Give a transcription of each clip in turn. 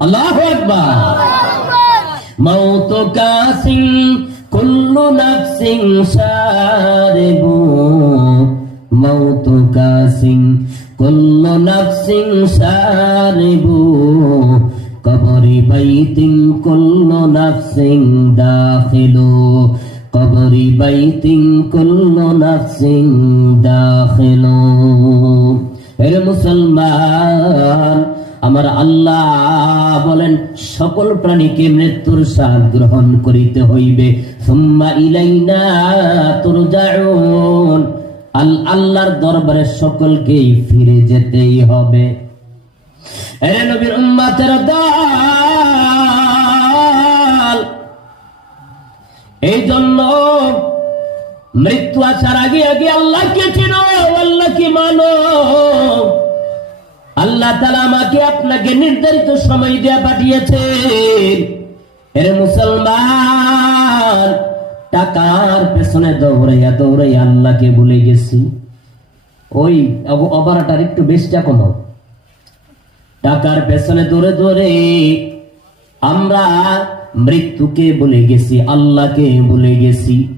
আল্লাহ আকবার মৌত কাসিং কুল্লু নাফসিং সারিবু মৌত কাসিং কুল্লু নাফসিং সারিবু কবরি বাইতিং কুল্লু নাফসিং দাখিলু কবরি বাইতিং কুল্লু নাফসিং দাখিলু এর মুসলমান, আমার আল্লাহ বলেন, সকল প্রাণীকে মৃত্যুর স্বাদ গ্রহণ করিতে হইবে। আল্লাহর দরবারে সকলকেই ফিরে যেতেই হবে। এই জন্য মৃত্যু আসার আগে আগে আল্লাহকে চিনো, আল্লাহকে মানো। আল্লাহ তালা আমাকে আপনাকে নির্ধারিত সময় দেয়া পাঠিয়েছে এর মুসলমান, টাকার পেছনে দৌড়াইয়া দৌড়াইয়া আল্লাহকে ভুলে গেছি। ওই অব- অবারাটার একটু বেশটা কমাও। টাকার পেছনে দৌড়ে দৌড়ে আমরা মৃত্যুকে বলে গেছি, আল্লাহকে বলে গেছি।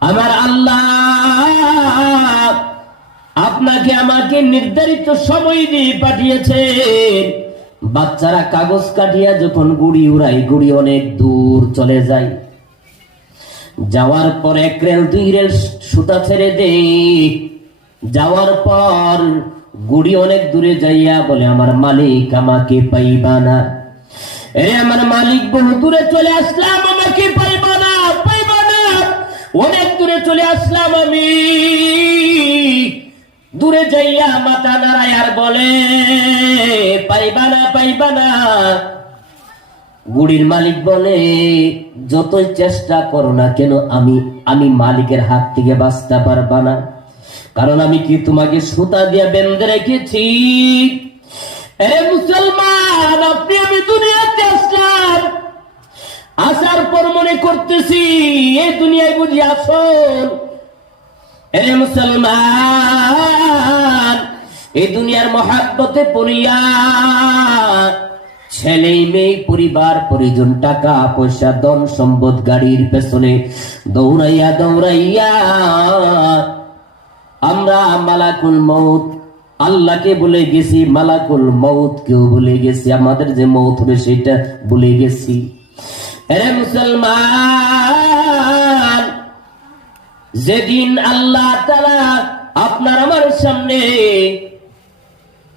আমার আল্লাহ আপনাকে আমাকে নির্ধারিত সময় দিয়ে পাঠিয়েছে বাচ্চারা কাগজ কাটিয়া যখন গুড়ি উড়াই গুড়ি অনেক দূর চলে যায়। যাওয়ার পর এক রেল, দুই রেল সুতা ছেড়ে দে যাওয়ার পর গুড়ি অনেক দূরে যাইয়া বলে, আমার মালিক আমাকে পাইবা না। এ আমার মালিক বহু দূরে চলে আসলাম, আমাকে পাইবা না পাইবা না। অনেক দূরে চলে আসলাম আমি। দূরে যাইয়া মাথা নাড়ায় আর বলে, পাইবা না পাইবা না। গুড়ির মালিক বলে, যতই চেষ্টা করো না কেন, আমি আমি মালিকের হাত থেকে বাঁচতে পারবা না। কারণ আমি কি তোমাকে সুতা দিয়ে বেঁধে রেখেছি? মুসলমান, আপনি, আমি দুনিয়াতে আসলাম আসার পর মনে করতেছি। এই দুনিয়ায় বুঝি আসল? এ মুসলমান এই দুনিয়ার মহাব্বতে পড়িয়া ছেলে মেয়ে, পরিবার, পরিজন, টাকা, পয়সা, ধন, সম্পদ, গাড়ির পেছনে দৌড়াইয়া দৌড়াইয়া আমরা মালাকুল মৌত আল্লাহকে বলে গেছি, মালাকুল মৌত কেউ বলে গেছি, আমাদের যে মৌত হবে সেটা বলে গেছি। আরে মুসলমান, যেদিন আল্লাহ তারা আপনার আমার সামনে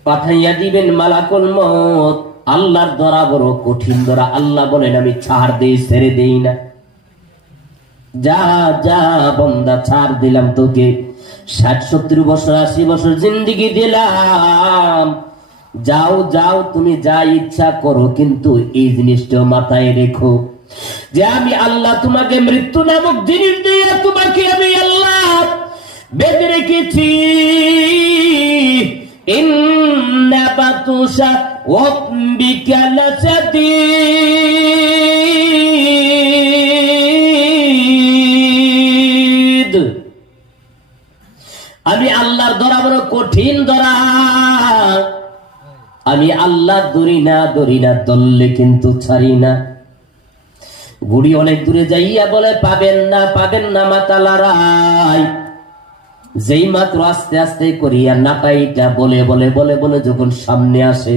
পাঠাইয়া দিবেন মালাকুল মত আল্লাহর ধরা বড় কঠিন ধরা আল্লাহ বলেন, আমি ছাড় দেই, ছেড়ে দেই না। যা যা, বন্দা, ছাড় দিলাম তোকে। ষাট, সত্তর বছর, আশি বছর জিন্দিগি দিলাম। যাও যাও, তুমি যা ইচ্ছা করো, কিন্তু এই জিনিসটা মাথায় রেখো যে আমি আল্লাহ তোমাকে মৃত্যু নামক জিনিস দিয়ে তোমাকে আমি আল্লাহ বেঁধে রেখেছি। আমি আল্লাহর ধরা বড় কঠিন ধরা আমি আল্লাহ দড়ি না দড়ি না, দললে কিন্তু ছাড়ি না। গুড়ি অনেক দূরে যাইয়া বলে, পাবেন না পাবেন না মাতালারাই। যেই মাত্র আস্তে আস্তে করিয়া নাটাইটা বলে বলে বলে বলে যখন সামনে আসে,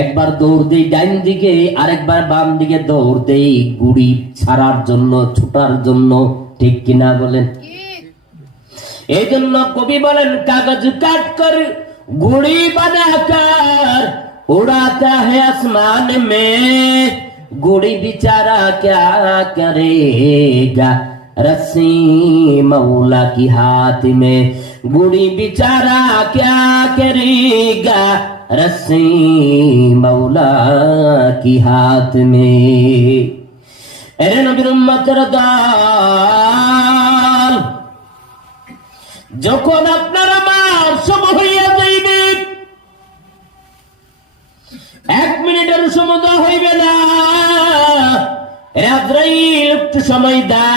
একবার দৌড় দেই ডাইন দিকে, আরেকবার বাম দিকে দৌড় দেই গুড়ি ছাড়ার জন্য, ছুটার জন্য। ঠিক কিনা বলেন? এই জন্য কবি বলেন, কাগজ কাট কর, গুড়ি বানাকার উড়াতা হে আসমান মে, গুড়ি বিচারা ক্যা করেগা? रस्सी मौला की हाथ में गुड़ी बिचारा क्या करेगा रस्सी मौला की हाथ में এরে নবীর উম্মতের দল যখন আপনার আমার সময় হইয়া যাইবে এক মিনিটের সময় দেওয়া হইবে না রাত্রাইল একটু সময় দা